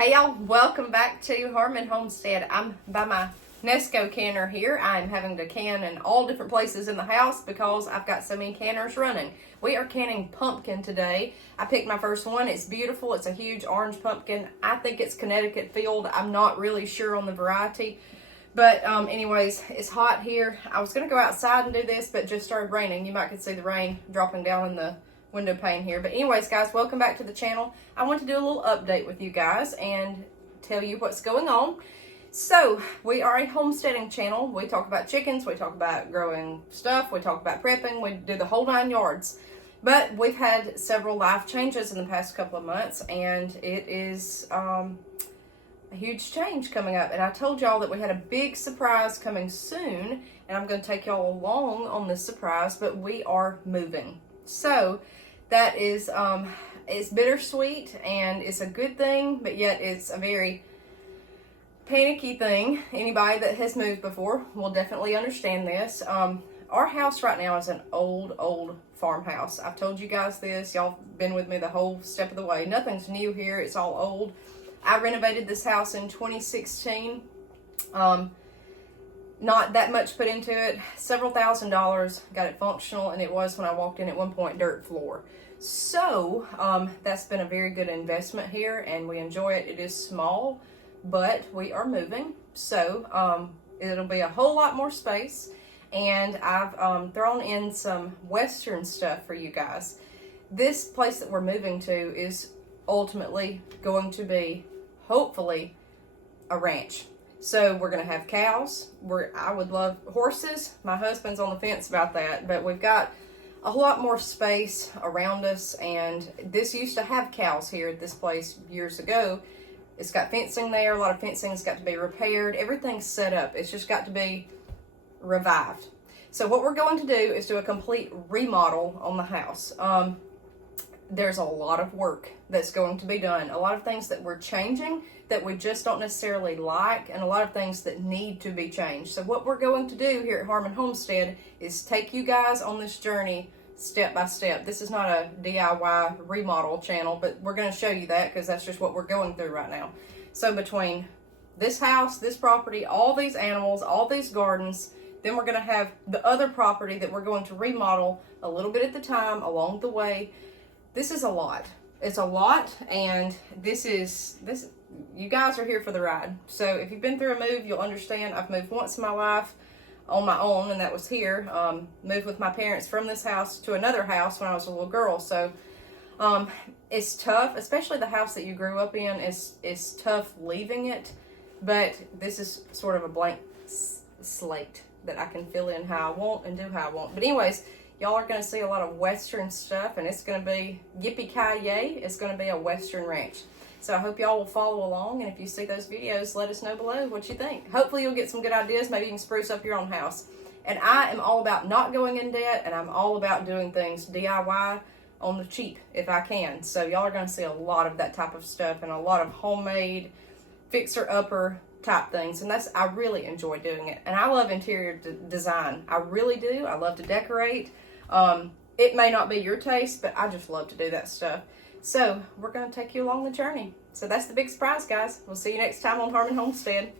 Hey y'all, welcome back to Harmon Homestead. I'm by my Nesco canner here. I'm having to can in all different places in the house because I've got so many canners running. We are canning pumpkin today. I picked my first one. It's beautiful. It's a huge orange pumpkin. I think it's Connecticut field. I'm not really sure on the variety. But anyways, it's hot here. I was going to go outside and do this, but it just started raining. You might could see the rain dropping down in the window pane here. But anyways, guys, welcome back to the channel. I want to do a little update with you guys and tell you what's going on. So we are a homesteading channel. We talk about chickens, we talk about growing stuff, we talk about prepping, we do the whole 9 yards. But we've had several life changes in the past couple of months, and it is a huge change coming up. And I told y'all that we had a big surprise coming soon, and I'm going to take y'all along on this surprise, but we are moving. So that is, it's bittersweet and it's a good thing, but yet it's a very panicky thing. Anybody that has moved before will definitely understand this. Our house right now is an old farmhouse. I've told you guys this. Y'all been with me the whole step of the way. Nothing's new here. It's all old. I renovated this house in 2016. Not that much put into it, several $1,000s, got it functional, and it was, when I walked in at one point, dirt floor. So that's been a very good investment here, and we enjoy it. It is small, but we are moving, so it'll be a whole lot more space, and I've thrown in some Western stuff for you guys. This place that we're moving to is ultimately going to be, hopefully, a ranch. So we're going to have cows. I would love horses. My husband's on the fence about that, but we've got a whole lot more space around us, and this used to have cows here at this place years ago. It's got fencing there. A lot of fencing's got to be repaired. Everything's set up. It's just got to be revived. So what we're going to do is do a complete remodel on the house. There's a lot of work that's going to be done. A lot of things that we're changing that we just don't necessarily like, and a lot of things that need to be changed. So what we're going to do here at Harmon Homestead is take you guys on this journey step by step. This is not a DIY remodel channel, but we're going to show you that because that's just what we're going through right now. So between this house, this property, all these animals, all these gardens, then we're going to have the other property that we're going to remodel a little bit at the time along the way. This is a lot. It's a lot, and this. You guys are here for the ride. So if you've been through a move, you'll understand. I've moved once in my life on my own, and that was here. Moved with my parents from this house to another house when I was a little girl. So it's tough, especially the house that you grew up in. It's tough leaving it, but this is sort of a blank slate that I can fill in how I want and do how I want. But anyways, y'all are going to see a lot of Western stuff, and it's going to be yippee-ki-yay. It's going to be a Western ranch. So I hope y'all will follow along, and if you see those videos, let us know below what you think. Hopefully you'll get some good ideas. Maybe you can spruce up your own house. And I am all about not going in debt, and I'm all about doing things DIY on the cheap if I can. So y'all are going to see a lot of that type of stuff and a lot of homemade fixer-upper type things, and I really enjoy doing it. And I love interior design. I really do. I love to decorate. It may not be your taste, but I just love to do that stuff. So we're going to take you along the journey. So that's the big surprise, guys. We'll see you next time on Harmon Homestead.